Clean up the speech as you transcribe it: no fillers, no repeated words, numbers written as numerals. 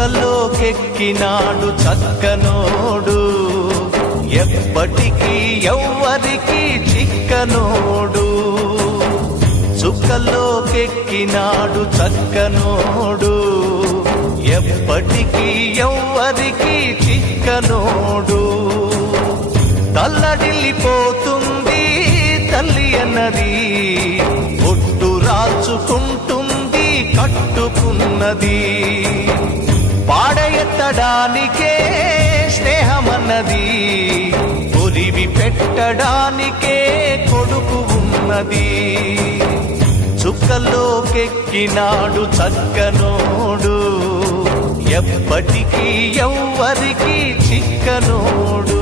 చుక్కల్లోకెక్కినాడు చక్కనోడు, ఎప్పటికీ ఎవ్వరికి చిక్కనోడు. చుక్కల్లోకెక్కినాడు చక్కనోడు, ఎప్పటికీ ఎవ్వరికి చిక్కనోడు. తల్లడిల్లిపోతుంది తల్లి అన్నది, ఒట్టు రాచుకుంటుంది కట్టుకున్నది. పాడెత్తడానికే స్నేహమన్నది, ఒరివి పెట్టడానికే కొడుకు ఉన్నది. చుక్కల్లోకెక్కినాడు చక్కనోడు, ఎప్పటికీ ఎవ్వరికి చిక్కనోడు.